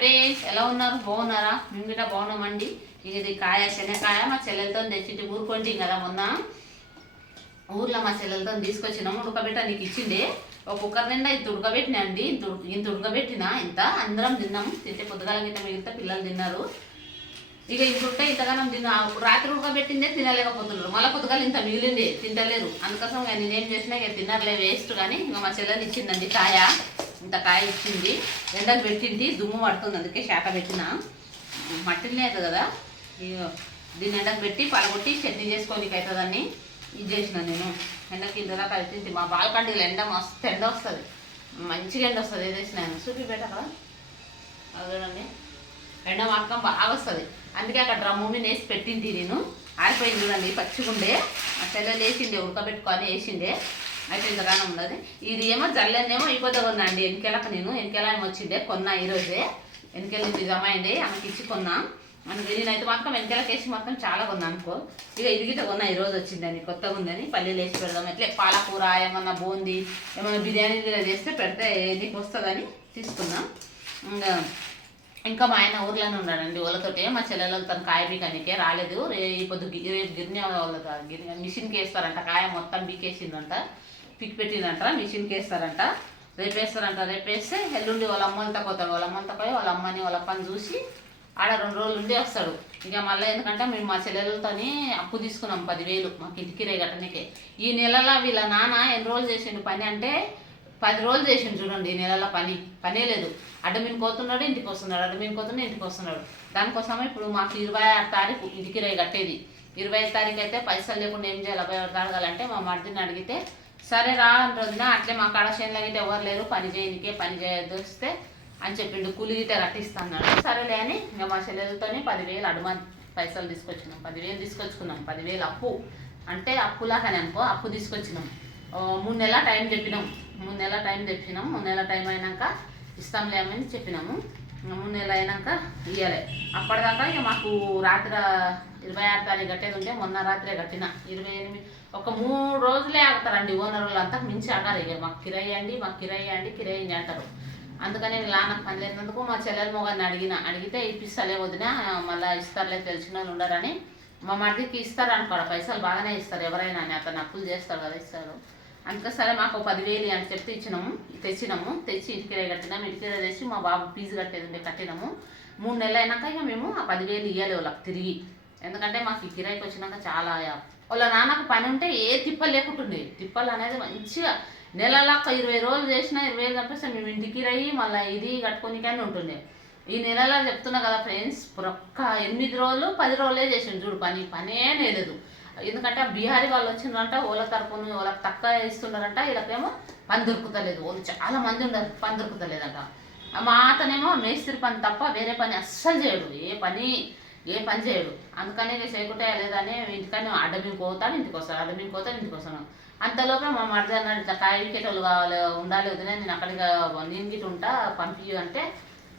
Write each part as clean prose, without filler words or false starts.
Friends, ఎలా ఉన్నారు? బాగున్నారా? మేము కూడా బాగున్నామండి. ఇది కాయ శనకాయ మా చెల్లెలతో తెచ్చింది. ఊరుకోండి కదా, మొన్న ఊర్లో మా చెల్లెలతో తీసుకొచ్చినాము. ఉడకబెట్ట నీకు ఇచ్చిండే ఒక కుక్కర్ నిండా ఇంత ఉడకబెట్టినా అండి. ఇంత ఉడకబెట్టినా ఇంత అందరం తిన్నాము. తింటే పొద్దుగాల గిట్ట మిగిలితే పిల్లలు తిన్నారు. ఇక ఇంటుంటే ఇంతగానం రాత్రి ఉడకబెట్టిందే తినలేకపోతున్నారు. మళ్ళీ పొద్దుగాల ఇంత మిగిలిందే తింటలేరు. అందుకోసం నేనేం చేసినా ఇక తిన్నర్లే వేస్ట్. కానీ ఇంకా మా చెల్లెలు ఇచ్చిందండి కాయ. ఇంత కాయ ఇచ్చింది. ఎండకు పెట్టింది, దుమ్ము పడుతుంది, అందుకే శాఖ పెట్టిన. మట్టినే అవుతుంది కదా, దీన్ని ఎండకు పెట్టి పలగొట్టి చట్నీ చేసుకోనికి అవుతుందని ఇది చేసిన నేను. ఎండకి ఇంతదాకా పెట్టింది. మా బాల్కండిలో ఎండ మస్తు ఎండ వస్తుంది, మంచిగా ఎండ వస్తుంది. ఏదేసిన చూపి పెట్టక అది చూడండి, ఎండ మాత్రం బాగా వస్తుంది. అందుకే అక్కడ డ్రమ్ము మీద వేసి పెట్టింది. నేను ఆరిపోయింది చూడండి, పచ్చిగుండే. ఆ చెల్లెలు వేసిండే, ఉడకబెట్టుకొని వేసిండే. అయితే ఇంతగానో ఉన్నది. ఇది ఏమో జల్లేనేమో అయిపోతే కొన్నా అండి. ఎనికెళ్ళక నేను ఎనికెళ్ళ వచ్చిండే కొన్నా ఈరోజే. ఎనికెళ్ళి జమ అయింది, ఆమెకి ఇచ్చి కొన్నా. మనకి నేనైతే మాత్రం వెనకాలకి వేసి మొత్తం చాలా కొన్నా అనుకో. ఇక ఇదిగిట కొన్నా, ఈరోజు వచ్చిందని, కొత్తగా ఉందని. పల్లీలు వేసి పెడదాం, ఎట్లే పాలకూర ఏమన్నా బూందీ ఏమన్నా బిర్యానీ చేస్తే పెడితే నీకు వస్తుందని తీసుకున్నాం. ఇంకా మా ఆయన ఊర్లోనే ఉన్నాడండి వాళ్ళతోటే. మా చెల్లెలు తను కాయ బీకనికే రాలేదు. రేపు గిర్ని వాళ్ళతో మిషన్కి వేస్తారంట. కాయ మొత్తం బీకేసిందంట, పిక్ పెట్టిందంట, మిషన్కి వేస్తారంట. రేపేస్తారంట. రేపేస్తే ఎల్లుండి వాళ్ళ అమ్మలతో పోతాడు. వాళ్ళ అమ్మలతో పోయి వాళ్ళ అమ్మని వాళ్ళ అప్పని చూసి ఆడ 2 రోజులు ఉండి వస్తాడు. ఇక మళ్ళీ ఎందుకంటే మేము మా చెల్లెలతోని అప్పు తీసుకున్నాం 10,000 మాకు ఇంటికి రేగటనికే. ఈ నెలలో వీళ్ళ నాన్న ఎన్ని రోజులు చేసిండు పని అంటే 10 రోజులు చేసిండు చూడండి. ఈ నెలలో పనే లేదు. అడ్డమీన పోతున్నాడు, ఇంటికి వస్తున్నాడు, అడ్డమీన పోతున్నాడు, ఇంటికి వస్తున్నాడు. దానికోసమే ఇప్పుడు మాకు 26 తారీఖు ఇంటికి రే కట్టేది. 25 తారీఖు అయితే పైసలు లేకుండా ఏం చేయాలి, అడగాలంటే మా మర్దిని అడిగితే సరే రా అంటుందినా. అట్లే మా కాడ చేనులో గిట్ట ఎవరు లేరు, పని చేయనికే, పని చేయదొస్తే అని చెప్పిండు. కూలి గిట్ట కట్టిస్తాన్నాడు. సరేలే అని ఇంకా మా చెల్లెలతోనే 10,000 అడ్వాన్స్ పైసలు తీసుకొచ్చినాం. 10,000 తీసుకొచ్చుకున్నాం. 10,000 అప్పు అంటే అప్పులాగానే అనుకో, అప్పు తీసుకొచ్చినాం. 3 నెలల టైం చెప్పినాం. 3 నెలల టైం చెప్పినాం. 3 నెలల టైం అయినాక ఇస్తాంలే అని చెప్పినాము. 3 నెలలు అయినాక ఇవ్వలే. అప్పటిదాకా ఇక మాకు రాత్రి 26 తారీఖు కట్టేది ఉంటే మొన్న రాత్రే కట్టిన. 28 ఒక 3 రోజులే ఆగుతారండి ఓనర్లు. అంతా మించి ఆగారు. ఇక మాకు కిరాయి అండి, మాకు కిరాయి అండి, కిరాయి అంటారు. అందుకని నాకు పని లేనందుకు మా చెల్లెల మొగాన్ని అడిగితే ఇప్పిస్తలే వదిన, మళ్ళీ ఇస్తారులే, తెలిసిన వాళ్ళు ఉండరని. మా మర్దికి ఇస్తారు అనుకోడు, పైసలు బాగానే ఇస్తారు ఎవరైనా అని. అతను అప్పులు చేస్తారు కదా, ఇస్తారు. అందుకే సరే మాకు 10,000 అని చెప్తే తెచ్చినాము. తెచ్చి ఇంటికి కట్టినాము. ఇంటికి తెచ్చి మా బాబు ఫీజు కట్టేది ఉండే కట్టినాము. 3 నెలలు అయినాక ఇక మేము ఆ 10,000 ఇవ్వాలి వాళ్ళకి తిరిగి. ఎందుకంటే మాకు ఈ కిరాయికి వచ్చినాక చాలా వాళ్ళ నాన్నకు పని ఉంటే ఏ తిప్పలు లేకుంటుండే. తిప్పలు అనేది మంచిగా నెలలాక 20 రోజులు చేసినా 20,000 తప్పేస్తే మేము ఇంటికి రయ్యి మళ్ళీ ఇది కట్టుకోనికని ఉంటుండే. ఈ నెలలో చెప్తున్నా కదా ఫ్రెండ్స్, ఒక్క 8 రోజులు 10 రోజులే చేసిండు చూడు పనే లేదు. ఎందుకంటే బీహారీ వాళ్ళు వచ్చిండ్రంట, వాళ్ళ తరపున వాళ్ళకి తక్కువ ఇస్తున్నారంట. వీళ్ళకేమో పని దొరుకుతలేదు. వాళ్ళు చాలా మంది ఉండరు, పని దొరుకుతలేదంట. మా అతనేమో మేస్త్రి పని తప్ప వేరే పని అస్సలు చేయడు. ఏ పని చేయడు. అందుకనే చేయకుంటే లేదని ఇంటికని అడ్డమీకి పోతాను, ఇంటికి వస్తాను, అడ్డమీకి పోతాను, ఇంటికి వస్తాను. అంతలోపే మా మరిది అన్నాడు, ఇట్లా కాయ వికెటోళ్ళు కావాలి, ఉండాలి వదిలే, నేను అక్కడికి నేను గిట్ట ఉంటా, అంటే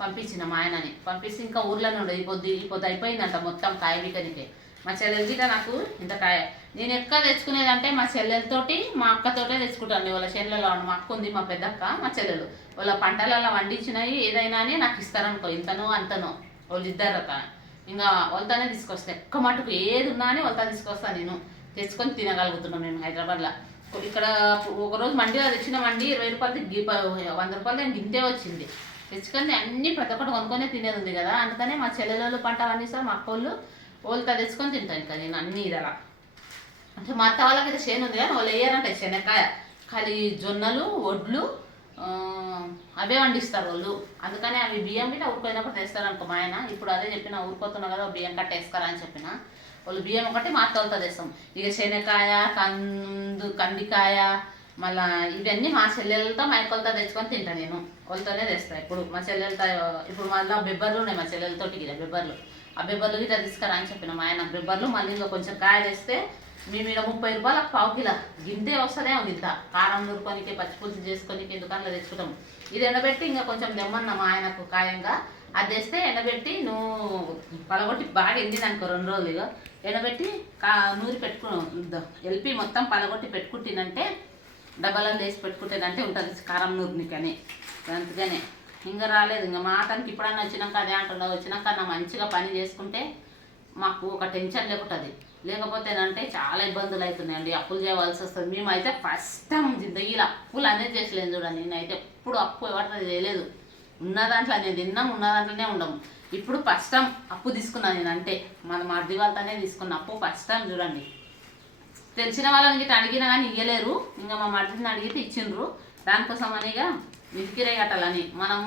పంపించిన మా ఆయనని. పంపిస్తే ఇంకా ఊర్లోనే ఉండదు. ఈ పొద్దు అయిపోయిందంట మొత్తం కాయ వికనికే. మా చెల్లెలు గిట్ట నాకు ఇంత కాయ నేను ఎక్కువ తెచ్చుకునేదంటే మా చెల్లెలతోటి మా అక్కతోటే తెచ్చుకుంటాను. వాళ్ళ చెల్లెలో మా అక్క ఉంది, మా పెద్దక్క, మా చెల్లెలు. వాళ్ళ పంటలలో వండించినవి ఏదైనా అని నాకు ఇస్తారనుకో, ఇంతనో అంతనో. వాళ్ళు ఇద్దరు ఇంకా వాళ్ళతోనే తీసుకొస్తాను. ఎక్కువ మటుకు ఏది ఉన్నా అని వాళ్ళతో తీసుకొస్తాను. నేను తెచ్చుకొని తినగలుగుతున్నాను. మేము హైదరాబాద్లో ఇక్కడ ఒకరోజు మండిలో తెచ్చిన మండి 20 రూపాయలది 100 రూపాయలు గింతే వచ్చింది. తెచ్చుకొని అన్నీ ప్రతి ఒక్కటి కొనుక్కొనే తినేది ఉంది కదా. అందుకనే మా చెల్లెలు పంట పండిస్తారు, మా అక్క వాళ్ళతో తెచ్చుకొని తింటాను. ఇంకా నేను అన్నీ ఇదలా అంటే మా అత్త వాళ్ళకి అయితే చేను ఉంది కానీ వాళ్ళు వేయరంటే శనక్కాయ, ఖాళీ జొన్నలు, వడ్లు అవే వండిస్తారు వాళ్ళు. అందుకని అవి బియ్యం గిట్ట ఊరుకోయినప్పుడు తెస్తారు అనుకో మా ఆయన. ఇప్పుడు అదే చెప్పిన, ఊరుకోతున్నా కదా బియ్యం కట్టేస్తారా అని చెప్పిన. వాళ్ళు బియ్యం ఒకటి మా అత్త వాళ్ళతో తెస్తాం. ఇక శనక్కాయ, కందికాయ మళ్ళీ ఇవన్నీ మా చెల్లెలతో మా అక్కలతో తెచ్చుకొని తింటాను. నేను వాళ్ళతోనే తెస్తాను ఇప్పుడు. మా చెల్లెలతో ఇప్పుడు మళ్ళీ బెబ్బర్లు ఉన్నాయి మా చెల్లెలతోటి గిట్ట బెబ్బర్లు. ఆ బెబ్బర్లు గిట్ట తీసుకురా అని చెప్పిన మా ఆయన. బెబ్బర్లు మళ్ళీ ఇంకా కొంచెం కాయ తెస్తే మేము ఇక్కడ 30 రూపాయలకు పావు కిలో గింతే వస్తుందేమో. గింత కారం నూరుకొనికి, పచ్చిపులుసు చేసుకొనికి దుకాణంలో తెచ్చుకుంటాం. ఇది ఎండబెట్టి ఇంకా కొంచెం దెమ్మన్నా మా ఆయనకు కాయంగా అది తెస్తే ఎండబెట్టి నువ్వు పలగొట్టి బాగా ఎండింది అనుకో 2 రోజులు. ఇక ఎండబెట్టి నూరి ఎల్పి మొత్తం పలగొట్టి పెట్టుకుంటేనంటే డబ్బాలలో వేసి పెట్టుకుంటేనంటే ఉంటుంది కారం నూరునికని. అందుకనే ఇంకా రాలేదు. ఇంకా మా అతనికి ఇప్పుడన్నా వచ్చినాక అదే అంటున్నా, వచ్చినాక నా మంచిగా పని చేసుకుంటే మాకు ఒక టెన్షన్ లేకుంటుంది. లేకపోతే ఏంటంటే చాలా ఇబ్బందులు అవుతున్నాయండి, అప్పులు చేయవలసి వస్తుంది. మేమైతే ఫస్ట్ టైం జిందగీలో అప్పులు అనేది చేసలేదు చూడండి. నేనైతే ఎప్పుడు అప్పు ఎవరితో చేయలేదు. ఉన్న దాంట్లో నేను తిన్నాం, ఉన్న దాంట్లోనే ఉండము. ఇప్పుడు ఫస్ట్ టైం అప్పు తీసుకున్నాను నేను, అంటే మన మర్ది వాళ్ళతోనే తీసుకున్న అప్పు ఫస్ట్ టైం చూడండి. తెలిసిన వాళ్ళని గిట్ట అడిగినా కానీ ఇవ్వలేరు. ఇంకా మా మర్దిని అడిగితే ఇచ్చిండ్రు. దానికోసం అనిగా ఇంటికిరే కట్టాలని మనం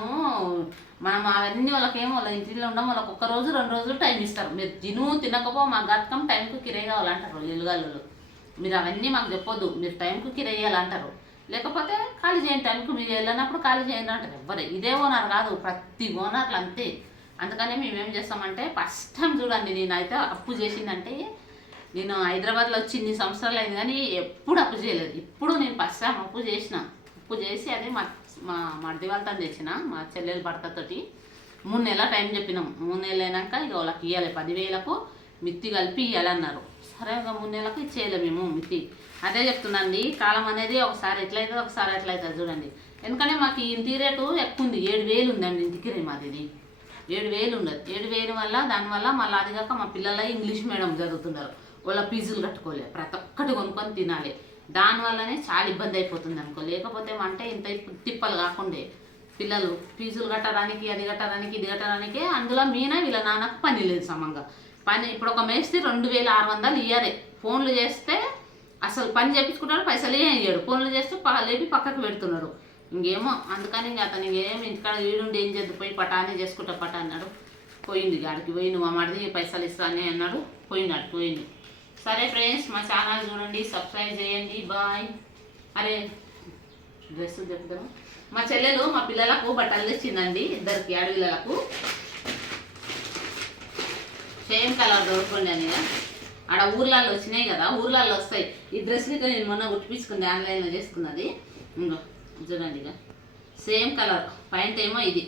అవన్నీ వాళ్ళకేమో వాళ్ళ ఇంటిలో ఉండడం, వాళ్ళకి ఒక్క రోజు 2 రోజులు టైం ఇస్తారు. మీరు తినకపో మా గతకం టైంకు కిరే కావాలంటారు ఇల్లుగాళ్ళు. మీరు అవన్నీ మాకు చెప్పొద్దు, మీరు టైంకు కిరే వేయాలంటారు. లేకపోతే ఖాళీ చేయండి, టైంకు మీరు వెళ్ళినప్పుడు ఖాళీ చేయండి అంటారు. ఎవ్వరే ఇదే ఓనర్ కాదు, ప్రతి ఓనర్లు అంతే. అందుకనే మేమేం చేస్తామంటే ఫస్ట్ టైం చూడండి, నేనైతే అప్పు చేసిందంటే నేను హైదరాబాద్లో వచ్చి ఇన్ని సంవత్సరాలు అయింది కానీ ఎప్పుడు అప్పు చేయలేదు. ఇప్పుడు నేను ఫస్ట్ టైం అప్పు చేసిన. అప్పు చేసి అదే మా మర్ది వాళ్ళతో తెచ్చిన, మా చెల్లెలు భర్తతోటి 3 నెలల టైం చెప్పినాం. 3 నెలలు అయినాక ఇక వాళ్ళకి ఇవ్వాలి, 10,000కు మిత్తి కలిపి ఇవ్వాలన్నారు. సరే ఒక 3 నెలలకు ఇచ్చేయాలి మేము మిత్తి. అదే చెప్తున్నాండి, కాలం అనేది ఒకసారి ఎట్లయితుంది ఒకసారి ఎట్లయితుంది చూడండి. ఎందుకంటే మాకు ఈ ఇంటి రేటు ఎక్కువ ఉంది, 7,000 ఉందండి ఇంటికి. మాది ఇది 7,000 ఉండదు. 7,000 వల్ల దానివల్ల మళ్ళీ అది కాక మా పిల్లల ఇంగ్లీష్ మీడియం చదువుతున్నారు, వాళ్ళ ఫీజులు కట్టుకోలేదు, ప్రతి ఒక్కటి కొనుక్కొని తినాలి. దానివల్లనే చాలా ఇబ్బంది అయిపోతుంది అనుకో. లేకపోతే అంటే ఇంత తిప్పలు కాకుండే పిల్లలు ఫీజులు కట్టడానికి, అది కట్టడానికి, ఇది కట్టడానికి. అందులో వీళ్ళ నాన్నకు పని లేదు సమంగా. పని ఇప్పుడు ఒక మేస్త్రి 2,600 ఇయ్యాలి. ఫోన్లు చేస్తే అసలు పని చేయించుకుంటాడు, పైసలు ఇయ్యాడు. ఫోన్లు చేస్తే లేపి పక్కకు పెడుతున్నారు. ఇంకేమో అందుకని ఇంకా అతను ఏమి ఇంటికాడ వీడుండి ఏం చేద్దు, పోయి పటానే చేసుకుంటా పటా అన్నాడు. పోయింది గాడికి పోయింది. మా మడిది పైసలు ఇస్తానే అన్నాడు, పోయింది అటు పోయింది. సరే ఫ్రెండ్స్, మా ఛానల్ చూడండి, సబ్స్క్రైబ్ చేయండి. బాయ్. అరే డ్రెస్ చెప్తాను. మా చెల్లెలు మా పిల్లలకు బట్టలు తెచ్చిందండి, ఇద్దరికి ఆడపిల్లలకు. సేమ్ కలర్ దొరుకుతుండే అని ఆడ ఊర్లలో వచ్చినాయి కదా, ఊర్లలో వస్తాయి. ఈ డ్రెస్ని నేను మొన్న కుట్టించుకుంది, ఆన్లైన్లో చేసుకున్నది. ఇంకో చూడండి, ఇక సేమ్ కలర్. పాయింట్ ఏమో ఇది,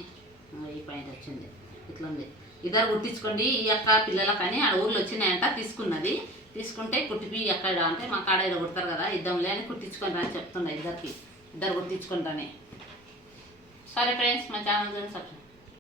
ఈ పాయింట్ వచ్చింది, ఇట్లా ఉంది. ఇద్దరు కుట్టించుకోండి ఈ అక్క పిల్లలకని ఆడ ఊర్లో వచ్చినాయంట, తీసుకున్నది. తీసుకుంటే కుట్టిపి ఎక్కడ అంటే మా కాడ ఇలా కుడతారు కదా, ఇద్దాంలే అని కుట్టించుకుంటా అని చెప్తుండే. ఇద్దరు కుట్టించుకుంటానే. సరే ఫ్రెండ్స్, మా ఛానల్ సబ్స్క్రైబ్